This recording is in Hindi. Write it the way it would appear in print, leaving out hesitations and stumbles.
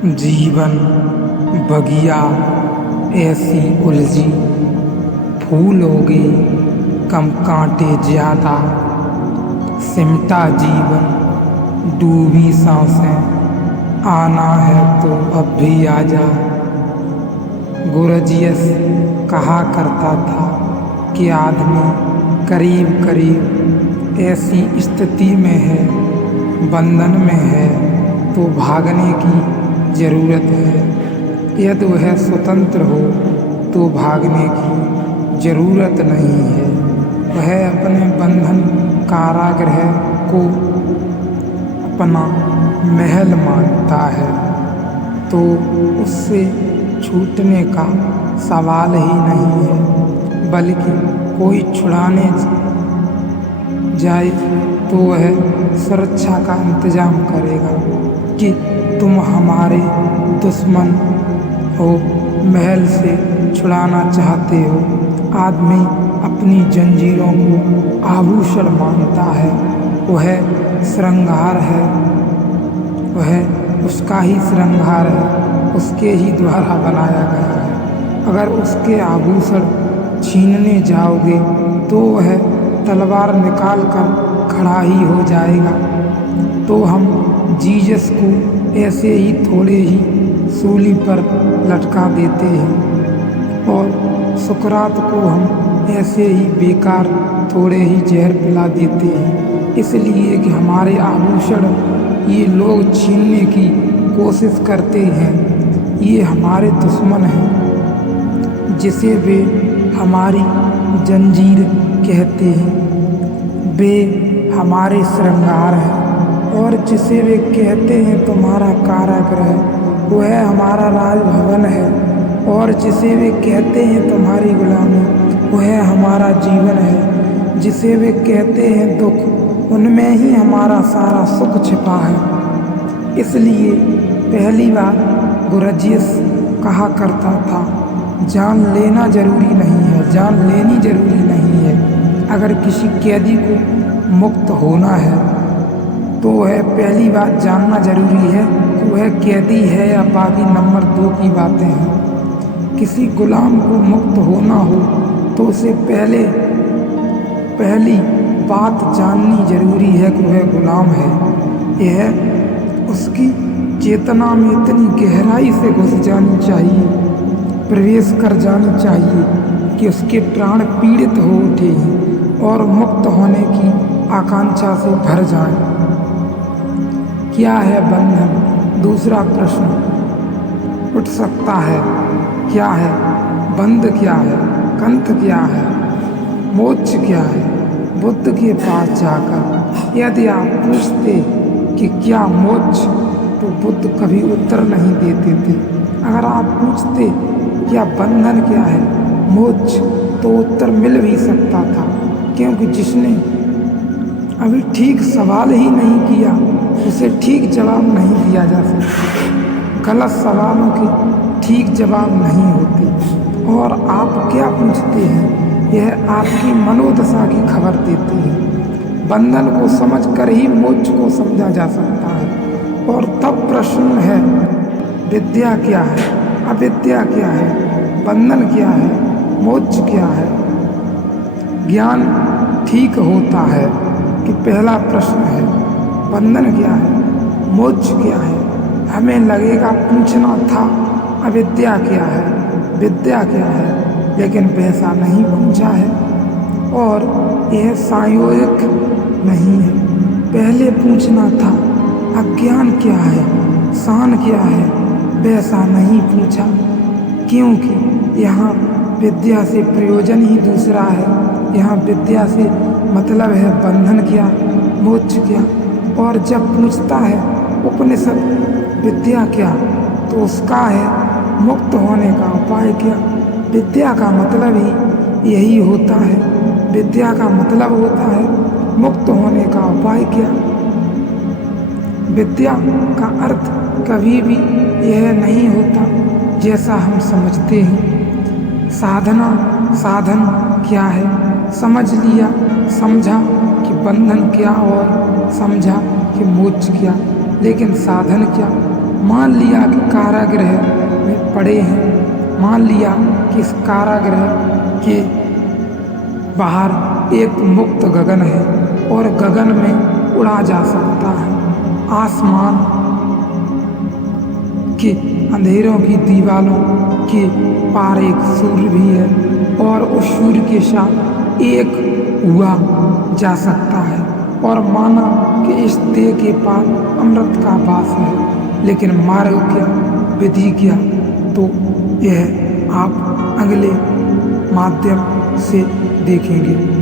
जीवन बगिया ऐसी उलझी, फूलोगे कम कांटे ज्यादा, सिमटा जीवन डूबी सांसें, आना है तो अब भी आजा। गुरजियस कहा करता था कि आदमी करीब करीब ऐसी स्थिति में है, बंधन में है, तो भागने की ज़रूरत है। यदि वह स्वतंत्र हो तो भागने की ज़रूरत नहीं है। वह अपने बंधन कारागृह को अपना महल मानता है, तो उससे छूटने का सवाल ही नहीं है। बल्कि कोई छुड़ाने जाए तो वह सुरक्षा का इंतजाम करेगा कि तुम हमारे दुश्मन हो, महल से छुड़ाना चाहते हो। आदमी अपनी जंजीरों को आभूषण मानता है, वह श्रृंगार है, वह उसका ही श्रृंगार है, उसके ही द्वारा बनाया गया है। अगर उसके आभूषण छीनने जाओगे तो वह तलवार निकाल कर खड़ा ही हो जाएगा। तो हम जीसस को ऐसे ही थोड़े ही सूली पर लटका देते हैं, और सुकरात को हम ऐसे ही बेकार थोड़े ही जहर पिला देते हैं, इसलिए कि हमारे आभूषण ये लोग छीनने की कोशिश करते हैं। ये हमारे दुश्मन हैं, जिसे वे हमारी जंजीर कहते हैं। वे हमारे श्रृंगार हैं, और जिसे वे कहते हैं तुम्हारा कारागृह, वह हमारा राजभवन है। और जिसे वे कहते हैं तुम्हारी गुलामी, वह हमारा जीवन है। जिसे वे कहते हैं दुख, उनमें ही हमारा सारा सुख छिपा है। इसलिए पहली बार गुरजियस कहा करता था, जान लेना जरूरी नहीं है, जान लेनी जरूरी नहीं है। अगर किसी कैदी को मुक्त होना है तो वह पहली बात जानना जरूरी है कि वह कैदी है या बाकी नंबर 2 की बातें हैं। किसी गुलाम को मुक्त होना हो तो उसे पहली बात जाननी जरूरी है कि वह गुलाम है। यह उसकी चेतना में इतनी गहराई से घुस जानी चाहिए, प्रवेश कर जानी चाहिए कि उसके प्राण पीड़ित हो उठे और मुक्त होने की आकांक्षा से भर जाएं। क्या है बंधन? दूसरा प्रश्न उठ सकता है। क्या है बंध? क्या है कंठ? क्या है मोक्ष? क्या है? बुद्ध के पास जाकर यदि आप पूछते कि क्या मोक्ष, तो बुद्ध कभी उत्तर नहीं देते थे। अगर आप पूछते क्या बंधन क्या है, मोक्ष, तो उत्तर मिल भी सकता था, क्योंकि जिसने अभी ठीक सवाल ही नहीं किया उसे ठीक जवाब नहीं दिया जा सकता। गलत सवालों के ठीक जवाब नहीं होते। और आप क्या पूछते हैं, यह आपकी मनोदशा की खबर देती है। बंधन को समझकर ही मोक्ष को समझा जा सकता है। और तब प्रश्न है, विद्या क्या है, अविद्या क्या है, बंधन क्या है, मोक्ष क्या है? ज्ञान ठीक होता है कि पहला प्रश्न है बंधन क्या है, मोक्ष क्या है, हमें लगेगा पूछना था अविद्या क्या है, विद्या क्या है, लेकिन वैसा नहीं पूछा है। और यह संयोजक नहीं है। पहले पूछना था अज्ञान क्या है, शान क्या है, वैसा नहीं पूछा, क्योंकि यहाँ विद्या से प्रयोजन ही दूसरा है। यहाँ विद्या से मतलब है बंधन क्या, मोक्ष क्या। और जब पूछता है उपनिषद विद्या क्या, तो उसका है मुक्त होने का उपाय क्या। विद्या का मतलब ही यही होता है। विद्या का मतलब होता है मुक्त होने का उपाय क्या। विद्या का अर्थ कभी भी यह नहीं होता जैसा हम समझते हैं। साधन क्या है, समझ लिया, समझा कि बंधन क्या और समझा कि मोक्ष क्या, लेकिन साधन क्या? मान लिया कि कारागृह में पड़े हैं, मान लिया कि इस कारागृह के बाहर एक मुक्त गगन है और गगन में उड़ा जा सकता है। आसमान के अंधेरों की दीवालों के पार एक सूर्य भी है और उस सूर्य के साथ एक हुआ जा सकता है और माना कि इस देह के पार अमृत का वास है। लेकिन मार्ग क्या, विधि क्या, तो यह आप अगले माध्यम से देखेंगे।